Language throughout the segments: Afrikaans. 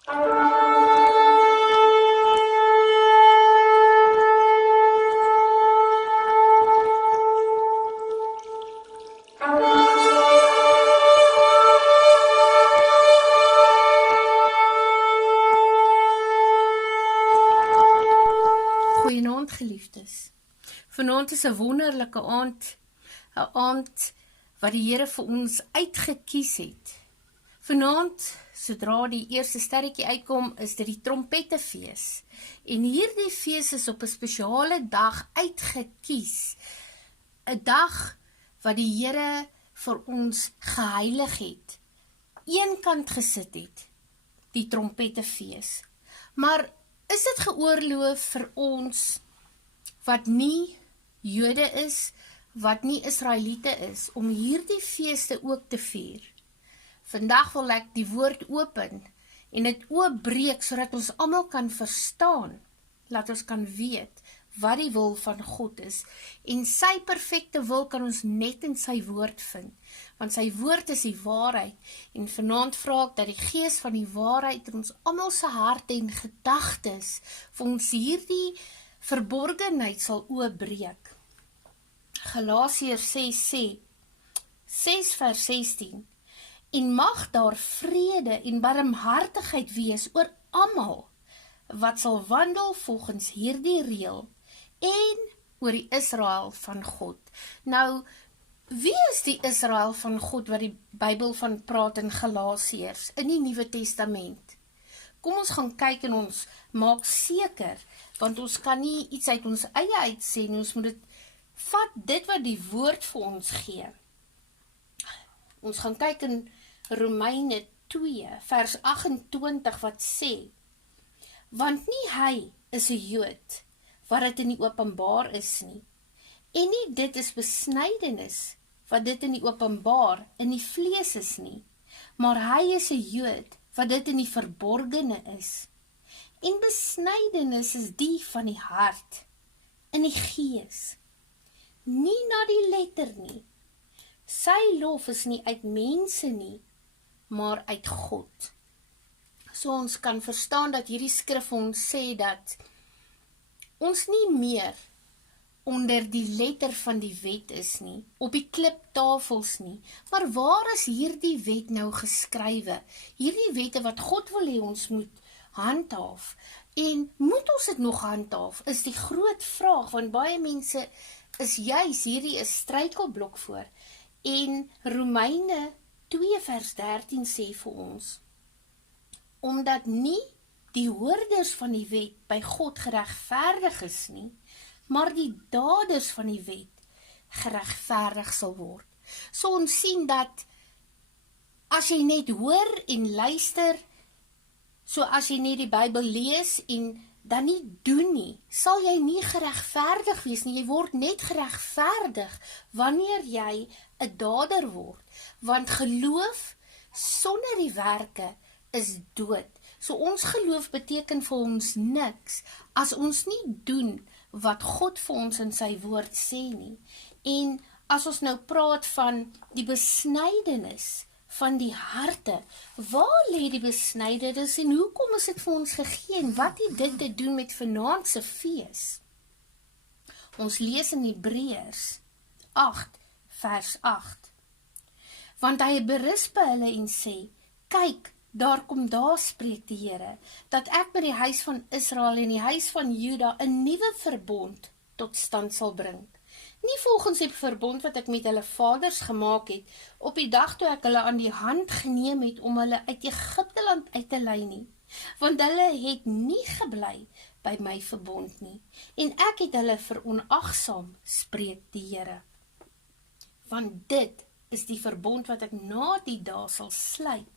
Goeienaand geliefdes. Vanaand is 'n wonderlike aand, 'n aand wat die Here vir ons uitgekies het. Vanaand, sodra die eerste sterretjie uitkom, is dit die Trompettefees. En hierdie fees is op 'n spesiale dag uitgekies. 'n Dag wat die Here vir ons geheilig het. Eenkant gesit het, die Trompettefees. Maar is dit geoorloof vir ons wat nie Jode is, wat nie Israeliete is, om hierdie feeste ook te vier? Vandag wil ek die woord open en dit oopbreek sodat ons almal kan verstaan, laat ons kan weet wat die wil van God is. En sy perfekte wil kan ons net in sy woord vind, want sy woord is die waarheid. En vanaand vra ek dat die gees van die waarheid in ons almal se harte en gedagtes vir ons hierdie verborgenheid sal oopbreek. Galasiërs 6 vers 16. En mag daar vrede en barmhartigheid wees oor almal wat sal wandel volgens hierdie reël en oor die Israel van God. Nou, wie is die Israel van God wat die Bybel van praat in Galasiërs in die Nuwe Testament? Kom ons gaan kyk en ons maak seker, want ons kan nie iets uit ons eie uitsê nie, ons moet dit wat die woord vir ons gee. Ons gaan kyk in Romeine 2 vers 28 wat sê, want nie hy is 'n Jood wat dit in die openbaar is nie, en nie dit is besnydenis wat dit in die openbaar in die vlees is nie, maar hy is 'n Jood wat dit in die verborgene is. En besnydenis is die van die hart, in die gees, nie na die letter nie. Sy lof is nie uit mense nie, maar uit God. So ons kan verstaan dat hierdie skrif ons sê dat ons nie meer onder die letter van die wet is nie, op die kliptafels nie, maar waar is hierdie wet nou geskrywe? Hierdie wette wat God wil hê ons moet handhaaf, en moet ons dit nog handhaaf, is die groot vraag, want baie mense is juis hierdie 'n struikelblok voor, en Romeine 2 vers 13 sê vir ons, omdat nie die hoorders van die wet by God geregverdig is nie, maar die daders van die wet geregverdig sal word. So ons sien dat as jy net hoor en luister, so as jy net die Bybel lees en dan nie doen nie, sal jy nie geregverdig wees nie. Jy word net geregverdig wanneer jy 'n dader word, want geloof sonder die werke is dood. So ons geloof beteken vir ons niks as ons nie doen wat God vir ons in sy woord sê nie. En as ons nou praat van die besnydenis van die harte, waar lê die besnydenis en hoekom is dit vir ons gegee en wat het dit te doen met vanaand se fees? Ons lees in Hebreërs 8 vers 8. Want hy berisp hulle en sê, kyk, daar kom daar spreek die Here, dat ek met die huis van Israel en die huis van Juda 'n nuwe verbond tot stand sal bring. Nie volgens die verbond wat ek met hulle vaders gemaak het, op die dag toe ek hulle aan die hand geneem het om hulle uit Egipte land uit te lei nie, want hulle het nie gebly by my verbond nie, en ek het hulle veronagsaam, spreek die Here. Want dit is die verbond wat ek na die dae sal sluit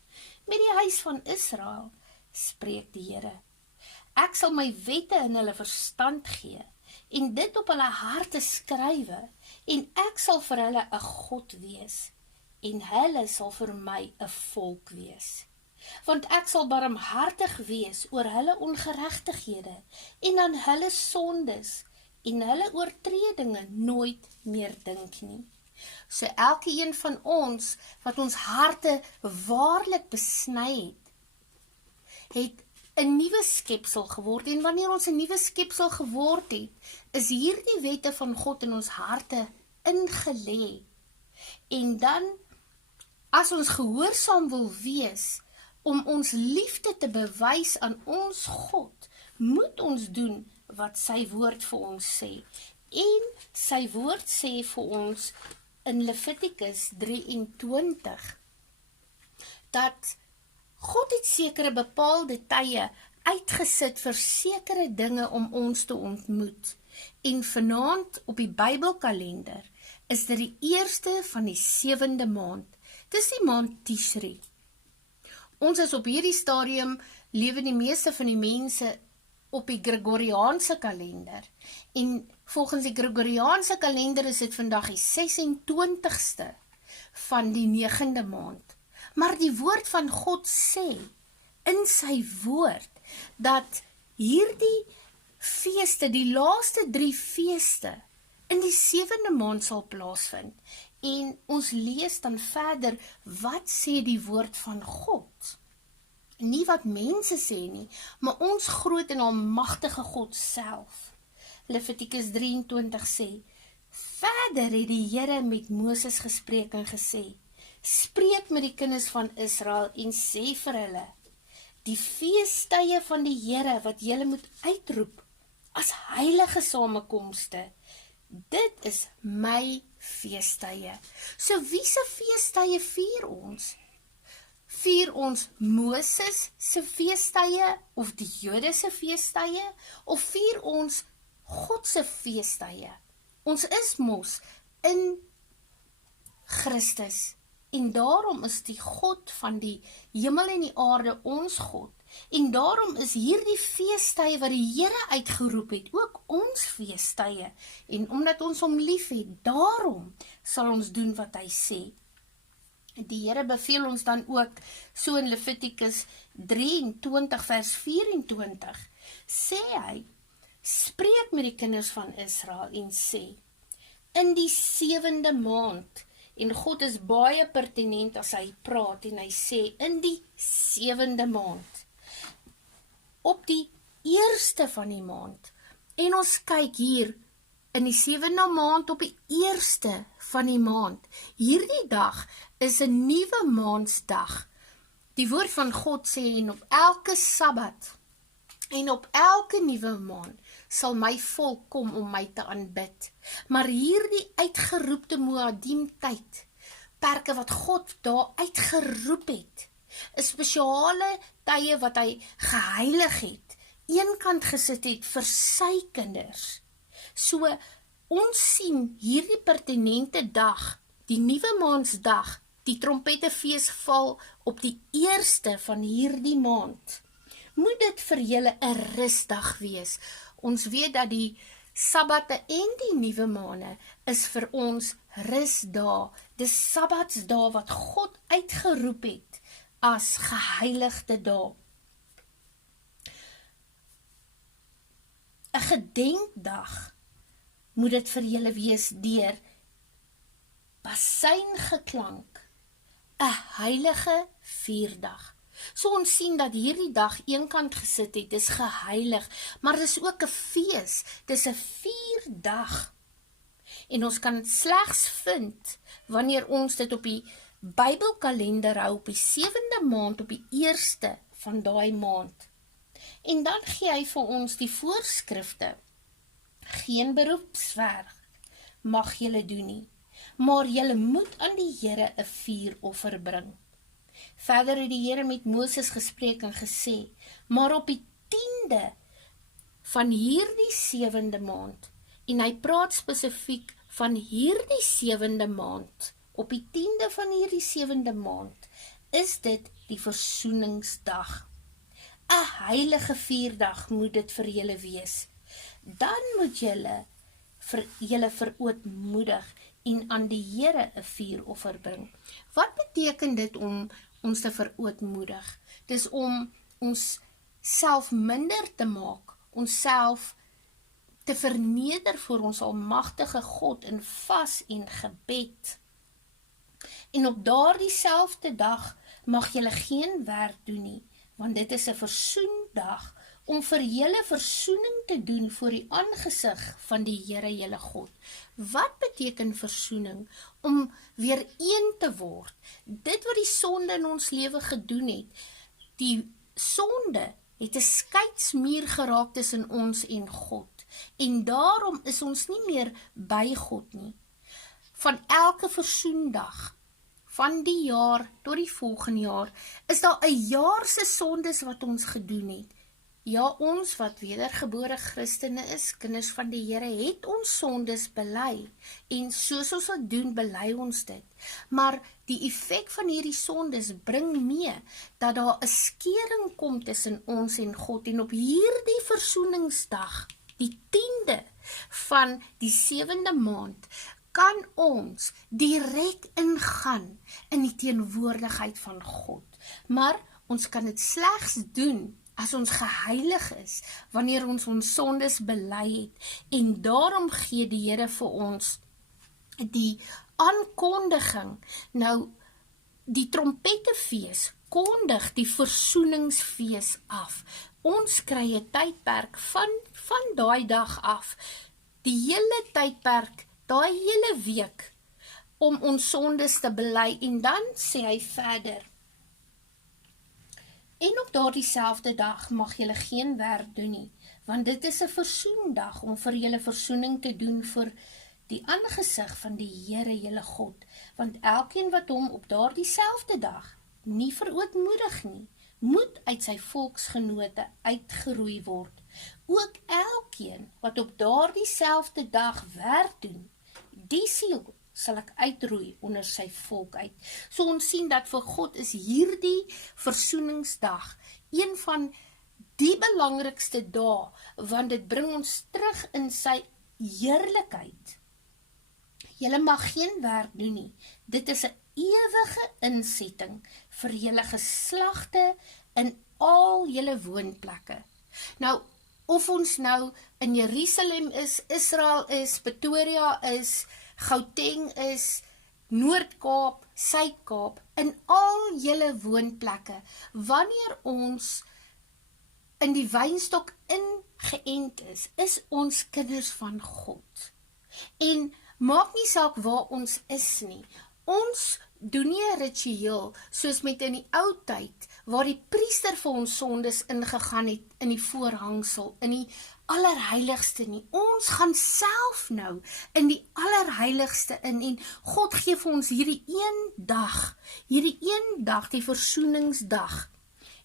met die huis van Israel, spreek die Here. Ek sal my wette in hulle verstand gee, en dit op hulle harte skrywe, en ek sal vir hulle 'n God wees, en hulle sal vir my 'n volk wees. Want ek sal barmhartig wees oor hulle ongeregtighede, en aan hulle sondes, en hulle oortredinge nooit meer dink nie. So elke een van ons, wat ons harte waarlik besny het 'n nuwe skepsel geword, en wanneer ons 'n nuwe skepsel geword het, is hierdie wette van God in ons harte ingelê. En dan, as ons gehoorsaam wil wees, om ons liefde te bewys aan ons God, moet ons doen wat sy woord vir ons sê. En sy woord sê vir ons in Levitikus 23, dat God het sekere bepaalde tye uitgesit vir sekere dinge om ons te ontmoet. En vanaand op die Bybelkalender is dit die eerste van die 7de maand. Dis die maand Tishri. Ons is op hierdie stadium, lewe die meeste van die mense op die Gregoriaanse kalender. En volgens die Gregoriaanse kalender is dit vandag die 26ste van die 9de maand. Maar die woord van God sê in sy woord dat hierdie feeste, die laaste 3 feeste, in die 7de maand sal plaasvind. En ons lees dan verder, wat sê die woord van God? Nie wat mense sê nie, maar ons groot en almagtige God self. Levitikus 23 sê, verder het die Here met Moses gespreek en gesê, spreek met die kinders van Israel en sê vir hulle, die feestydde van die Here wat julle moet uitroep as heilige samekomste, dit is my feestydde. So wie se feestydde vier ons? Vier ons Moses se feestydde of die Jode se feestydde, of vier ons God se feestydde? Ons is mos in Christus, en daarom is die God van die hemel en die aarde ons God, en daarom is hierdie feestydde wat die Here uitgeroep het, ook ons feestydde, en omdat ons hom lief het, daarom sal ons doen wat hy sê. Die Here beveel ons dan ook, so in Levitikus 23 vers 24, sê hy, spreek met die kinders van Israel en sê, in die 7de maand, en God is baie pertinent as hy praat, en hy sê, in die 7de maand, op die 1ste van die maand, en ons kyk hier, in die 7de maand op die 1ste van die maand, hierdie dag is 'n nuwe maansdag. Die woord van God sê, en op elke Sabbat, en op elke nuwe maan, sal my volk kom om my te aanbid. Maar hierdie uitgeroepte Moadim tyd, perke wat God daar uitgeroep het, 'n spesiale tye wat hy geheilig het, eenkant gesit het vir sy kinders. So, ons sien hierdie pertinente dag, die nuwe maansdag, die trompetefees val op die 1ste van hierdie maand. Moet dit vir julle 'n rusdag wees. Ons weet dat die Sabbate en die nuwe maane is vir ons rusdae, dis Sabbatsdae wat God uitgeroep het as geheiligde dae. 'n Gedenkdag moet dit vir julle wees deur bassyngeklank, 'n heilige vierdag. So ons sien dat hierdie dag eenkant gesit het, dis geheilig, maar dis ook 'n fees, dis 'n vierdag. En ons kan dit slegs vind, wanneer ons dit op die Bybelkalender hou, op die 7de maand, op die 1ste van daai maand. En dan gee hy vir ons die voorskrifte. Geen beroepswerk mag julle doen nie, maar julle moet aan die Here 'n vuuroffer bring. Verder het die Here met Moses gespreek en gesê, maar op die 10de van hierdie 7de maand, en hy praat spesifiek van hierdie 7de maand, op die 10de van hierdie 7de maand, is dit die versoeningsdag. 'n heilige vierdag moet dit vir julle wees. Dan moet julle verootmoedig en aan die Here 'n vuuroffer bring. Wat beteken dit om ons te verootmoedig? Dis om ons self minder te maak, ons self te verneder voor ons almagtige God in vas en gebed. En op daardie selfde dag mag julle geen werk doen nie, want dit is 'n versoendag, om vir julle versoening te doen voor die aangesig van die Here julle God. Wat beteken versoening? Om weer een te word. Dit wat die sonde in ons lewe gedoen het, die sonde het 'n skeidsmuur geraak tussen ons en God. En daarom is ons nie meer by God nie. Van elke versoendag, van die jaar tot die volgende jaar, is daar 'n jaar se sondes wat ons gedoen het. Ja, ons wat wedergebore Christene is, kinders van die Here, het ons sondes bely. En soos ons dit doen, bely ons dit. Maar die effek van hierdie sondes bring mee, dat daar 'n skering kom tussen ons en God. En op hierdie versoeningsdag, die 10de van die 7de maand, kan ons direk ingaan in die teenwoordigheid van God. Maar ons kan dit slegs doen as ons geheilig is, wanneer ons sondes bely het. En daarom gee die Here vir ons die aankondiging. Nou, die trompetefees kondig die versoeningsfees af. Ons kry 'n tydperk van daai dag af, die hele tydperk, daai hele week, om ons sondes te bely. En dan sê hy verder, en op daardie selfde dag mag julle geen werk doen nie, want dit is 'n versoendag, om vir julle versoening te doen vir die aangesig van die Here julle God. Want elkeen wat hom op daardie selfde dag nie verootmoedig nie, moet uit sy volksgenote uitgeroei word. Ook elkeen wat op daardie selfde dag werk doen, die siel sal ek uitroei onder sy volk uit. So ons sien dat vir God is hierdie versoeningsdag een van die belangrikste dae, want dit bring ons terug in sy heerlikheid. Julle mag geen werk doen nie. Dit is 'n ewige insetting vir julle geslagte in al julle woonplekke. Nou, of ons nou in Jerusalem is, Israel is, Pretoria is, Gauteng is, Noord-Kaap, Suid-Kaap, in al julle woonplekke, wanneer ons in die wynstok ingeënt is ons kinders van God. En maak nie saak waar ons is nie. Ons doen nie 'n ritueel soos met in die ou tyd, waar die priester vir ons sondes ingegaan het in die voorhangsel, in die allerheiligste nie. Ons gaan self nou in die allerheiligste in, en God gee vir ons hierdie een dag, die versoeningsdag.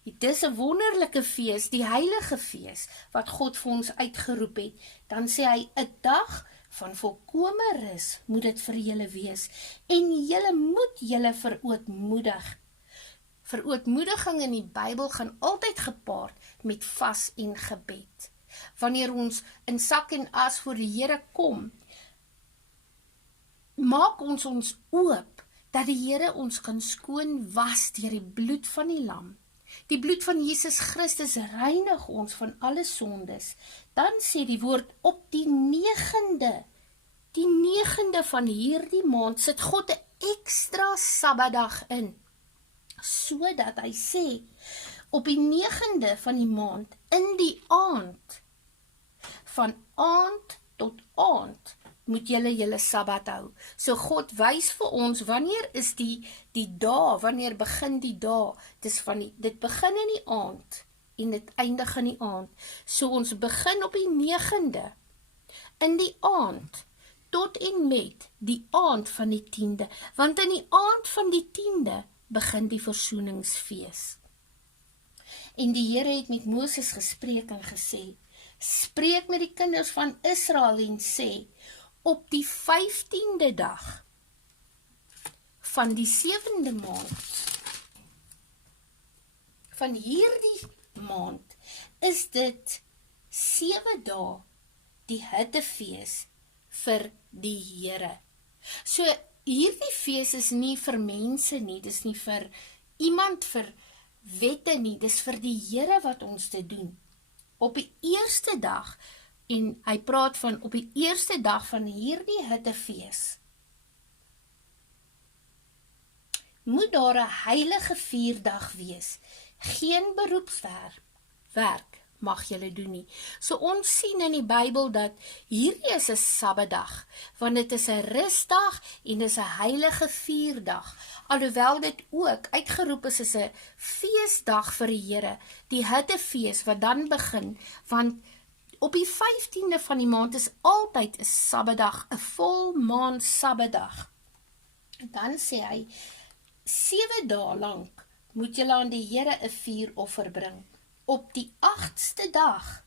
Dit is 'n wonderlike fees, die heilige fees, wat God vir ons uitgeroep het. Dan sê hy, 'n dag van volkome rus moet dit vir julle wees, en julle moet julle verootmoedig. Verootmoediging in die Bybel gaan altyd gepaard met vas en gebed. Wanneer ons in sak en as voor die Here kom, maak ons oop, dat die Here ons kan skoon was deur die bloed van die lam. Die bloed van Jesus Christus reinig ons van alle sondes. Dan sê die woord, op die 9de van hierdie maand, sit God 'n ekstra Sabbatdag in, sodat hy sê, op die 9de van die maand, in die aand, van aand tot aand, moet julle Sabbat hou. So God wys vir ons, wanneer is die dag, wanneer begin die dag, dit begin in die aand, en dit eindig in die aand. So ons begin op die 9de, in die aand, tot en met die aand van die 10de, want in die aand van die 10de, begin die versoeningsfees. En die Here het met Moses gespreek en gesê, spreek met die kinders van Israel en sê, op die 15de dag van die 7de maand van hierdie maand is dit 7 dae die hittefees vir die Here. So hierdie fees is nie vir mense nie, dis nie vir iemand vir wette nie, dis vir die Here wat ons te doen. Op die eerste dag, en hy praat van op die eerste dag van hierdie hittefees, moet daar 'n heilige vierdag wees. Geen beroepswerk mag julle doen nie. So ons sien in die Bybel dat hierdie is 'n Sabbatdag, want dit is 'n rusdag en dit is 'n heilige vierdag. Alhoewel dit ook uitgeroep is as 'n feesdag vir die Here, die hittefees wat dan begin, want op die 15de van die maand is altyd 'n Sabbatdag, 'n volmaan Sabbatdag. Dan sê hy, 7 dae lank moet julle aan die Here 'n vuuroffer bring. Op die 8ste dag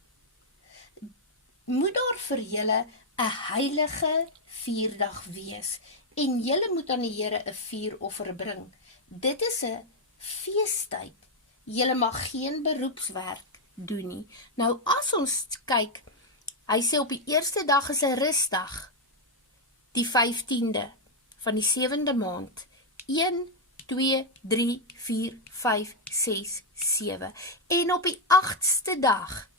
moet daar vir julle 'n heilige vierdag wees en julle moet aan die Here 'n vuuroffer bring. Dit is 'n feestyd. Julle mag geen beroepswerk doen nie. Nou as ons kyk, hy sê op die eerste dag is 'n rusdag, die 15de van die 7de maand, 1, 2, 3, 4, 5, 6, 7. En op die 8ste dag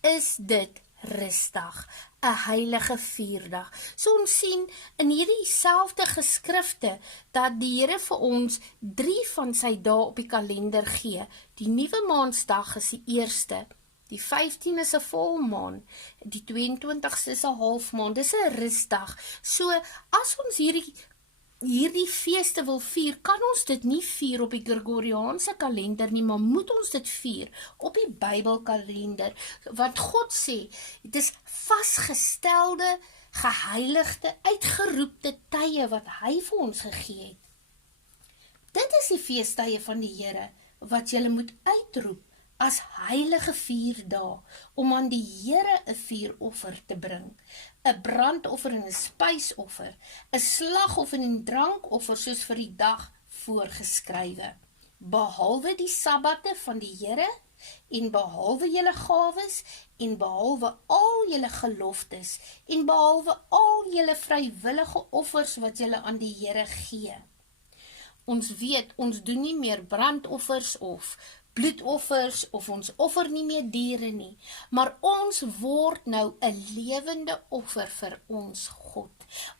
is dit rusdag, 'n heilige vierdag. So ons sien in hierdie selfde geskrifte dat die Here vir ons 3 van sy dae op die kalender gee. Die nuwe maansdag is die eerste, die 15 is 'n volmaan, die 22ste is 'n halfmaan, dis 'n rusdag. So as ons hierdie feeste wil vier, kan ons dit nie vier op die Gregoriaanse kalender nie, maar moet ons dit vier op die Bybelkalender, want God sê, dit is vasgestelde, geheiligde, uitgeroepte tye wat hy vir ons gegee het. Dit is die feesttye van die Here, wat julle moet uitroep as heilige vierdae, om aan die Here 'n vuuroffer te bring, 'n brandoffer en 'n spysoffer, 'n slagoffer en 'n drankoffer soos vir die dag voorgeskrywe, behalwe die Sabbatte van die Here, en behalwe julle gawes, en behalwe al julle geloftes, en behalwe al julle vrywillige offers wat julle aan die Here gee. Ons weet, ons doen nie meer brandoffers of bloedoffers, of ons offer nie meer diere nie, maar ons word nou 'n lewende offer vir ons God.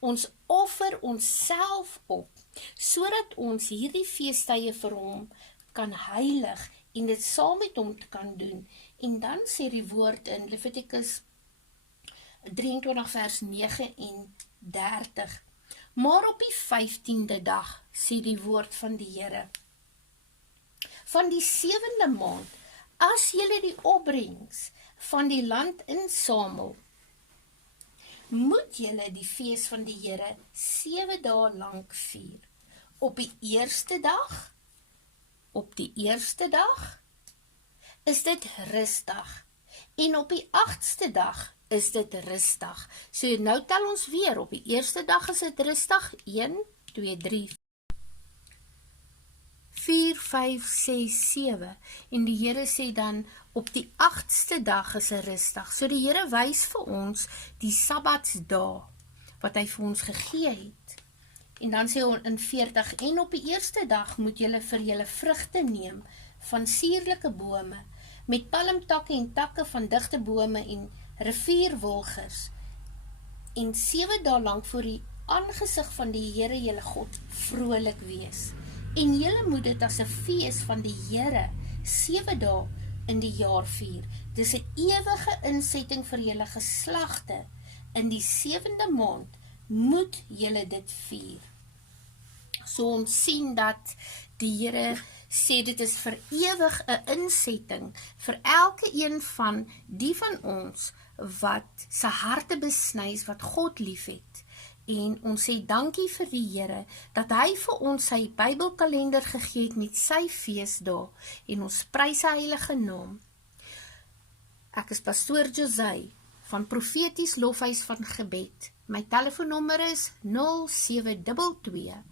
Ons offer onsself op, sodat ons hierdie feesttye vir hom kan heilig, en dit saam met hom kan doen. En dan sê die woord in Levitikus 23 vers 9 en 30, maar op die 15de dag, sê die woord van die Here, van die 7de maand, as julle die opbrengs van die land insamel, moet julle die fees van die Here 7 dae lank vier. Op die eerste dag, is dit rusdag, en op die 8ste dag is dit rusdag. So nou tel ons weer, op die eerste dag is dit rusdag, 1, 2, 3, 4, 5, 6, 7, en die Here sê dan, op die 8ste dag is 'n rusdag. So die Here wys vir ons die Sabbatsdae, wat hy vir ons gegee het. En dan sê hy in 40, en op die eerste dag moet julle vir julle vrugte neem, van suurlike bome, met palmtakke en takke van digte bome en rivierwilgers, en 7 dae lank voor die aangesig van die Here julle God vrolik wees. En julle moet dit as 'n fees van die Here 7 dae in die jaar vier. Dis 'n ewige insetting vir julle geslagte. In die 7de maand moet julle dit vier. So ons sien dat die Here sê dit is vir ewig 'n insetting vir elke een van die van ons wat sy harte besny is, wat God liefhet. En ons sê dankie vir die Here, dat hy vir ons sy Bybelkalender gegee het met sy feesdae, en ons prys sy heilige naam. Ek is pastoor José van Profeties Lofhuis van Gebed. My telefoonnommer is 0722